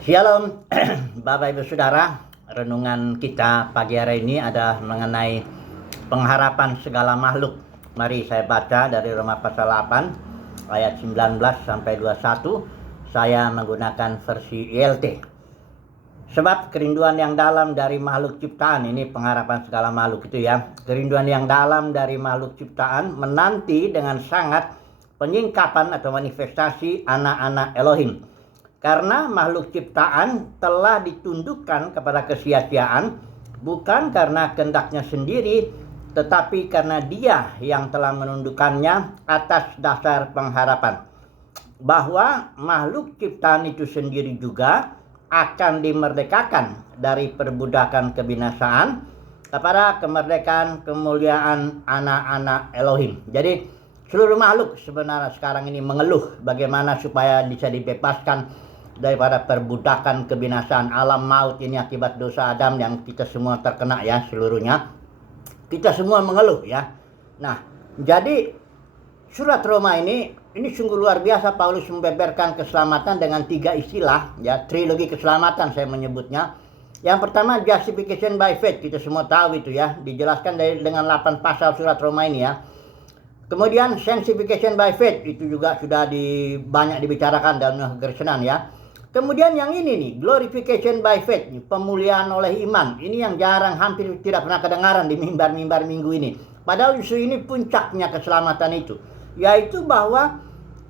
Shalom, Bapak Ibu Saudara. Renungan kita pagi hari ini adalah mengenai pengharapan segala makhluk. Mari saya baca dari Roma pasal 8 ayat 19 sampai 21. Saya menggunakan versi ILT. Sebab kerinduan yang dalam dari makhluk ciptaan, ini pengharapan segala makhluk itu ya. Kerinduan yang dalam dari makhluk ciptaan menanti dengan sangat penyingkapan atau manifestasi anak-anak Elohim. Karena makhluk ciptaan telah ditundukkan kepada kesia-siaan, bukan karena kehendaknya sendiri, tetapi karena Dia yang telah menundukkannya atas dasar pengharapan, bahwa makhluk ciptaan itu sendiri juga akan dimerdekakan dari perbudakan kebinasaan kepada kemerdekaan kemuliaan anak-anak Elohim. Jadi seluruh makhluk sebenarnya sekarang ini mengeluh bagaimana supaya bisa dibebaskan daripada perbudakan kebinasaan alam maut ini akibat dosa Adam yang kita semua terkena ya, seluruhnya. Kita semua mengeluh ya. Nah, jadi surat Roma ini sungguh luar biasa. Paulus membeberkan keselamatan dengan 3 istilah ya, trilogi keselamatan saya menyebutnya. Yang pertama justification by faith, kita semua tahu itu ya, dijelaskan dengan 8 pasal surat Roma ini ya. Kemudian sanctification by faith, itu juga sudah banyak dibicarakan dalam kekristenan ya. Kemudian yang ini nih, glorification by faith, pemuliaan oleh iman. Ini yang jarang, hampir tidak pernah kedengaran di mimbar-mimbar minggu ini. Padahal isu ini puncaknya keselamatan itu, yaitu bahwa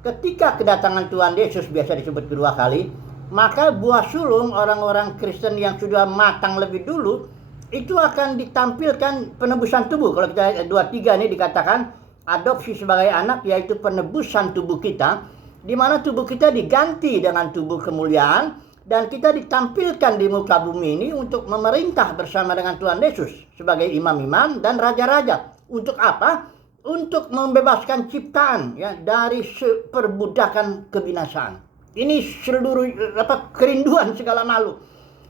ketika kedatangan Tuhan Yesus, biasa disebut kedua kali, maka buah sulung orang-orang Kristen yang sudah matang lebih dulu, itu akan ditampilkan penebusan tubuh. Kalau kita 2:3 ini dikatakan adopsi sebagai anak, yaitu penebusan tubuh kita, di mana tubuh kita diganti dengan tubuh kemuliaan dan kita ditampilkan di muka bumi ini untuk memerintah bersama dengan Tuhan Yesus sebagai imam-imam dan raja-raja. Untuk apa? Untuk membebaskan ciptaan ya dari perbudakan kebinasaan. Ini seluruh kerinduan segala makhluk.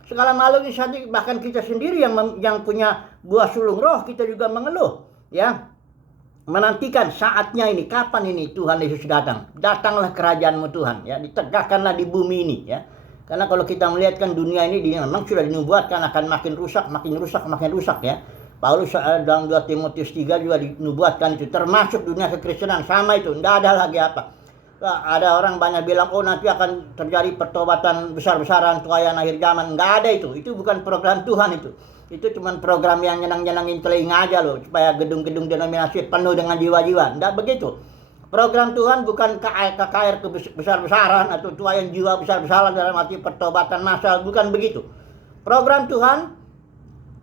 Segala makhluk ini, bahkan kita sendiri yang punya buah sulung roh, kita juga mengeluh ya. Menantikan saatnya ini, kapan ini Tuhan Yesus datang. Datanglah kerajaanmu Tuhan ya, ditegakkanlah di bumi ini ya. Karena kalau kita melihat kan dunia ini memang sudah dinubuatkan akan makin rusak ya. Paulus dalam 2 Timotius 3 juga dinubuatkan itu, termasuk dunia kekristenan sama itu, tidak ada lagi apa. Ada orang banyak bilang, oh nanti akan terjadi pertobatan besar-besaran tuayan akhir zaman. Nggak ada itu bukan program Tuhan itu. Itu cuma program yang nyenang-nyenangin telinga aja loh, supaya gedung-gedung denominasi penuh dengan jiwa-jiwa. Tidak begitu. Program Tuhan bukan KKR besar-besaran atau tuayan jiwa besar-besaran dalam arti pertobatan massal, bukan begitu. Program Tuhan,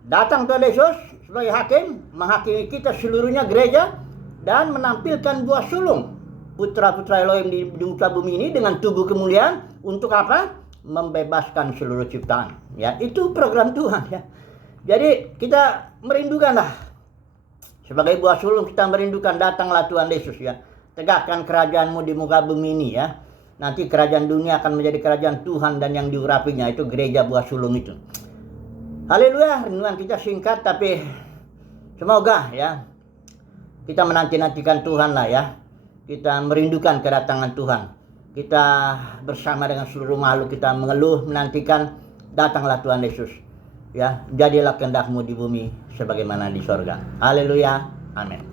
datang Tuhan Yesus sebagai hakim, menghakimi kita seluruhnya gereja, dan menampilkan buah sulung putra-putra Elohim di muka bumi ini dengan tubuh kemuliaan. Untuk apa? Membebaskan seluruh ciptaan. Ya, itu program Tuhan ya. Jadi kita merindukanlah, sebagai buah sulung kita merindukan datanglah Tuhan Yesus ya. Tegakkan kerajaanmu di muka bumi ini ya. Nanti kerajaan dunia akan menjadi kerajaan Tuhan dan yang diurapinya itu gereja buah sulung itu. Haleluya, renungan kita singkat tapi semoga ya kita menanti-nantikan Tuhan lah ya. Kita merindukan kedatangan Tuhan. Kita bersama dengan seluruh makhluk kita mengeluh menantikan datanglah Tuhan Yesus. Ya, jadilah kehendakmu di bumi sebagaimana di sorga. Haleluya, amin.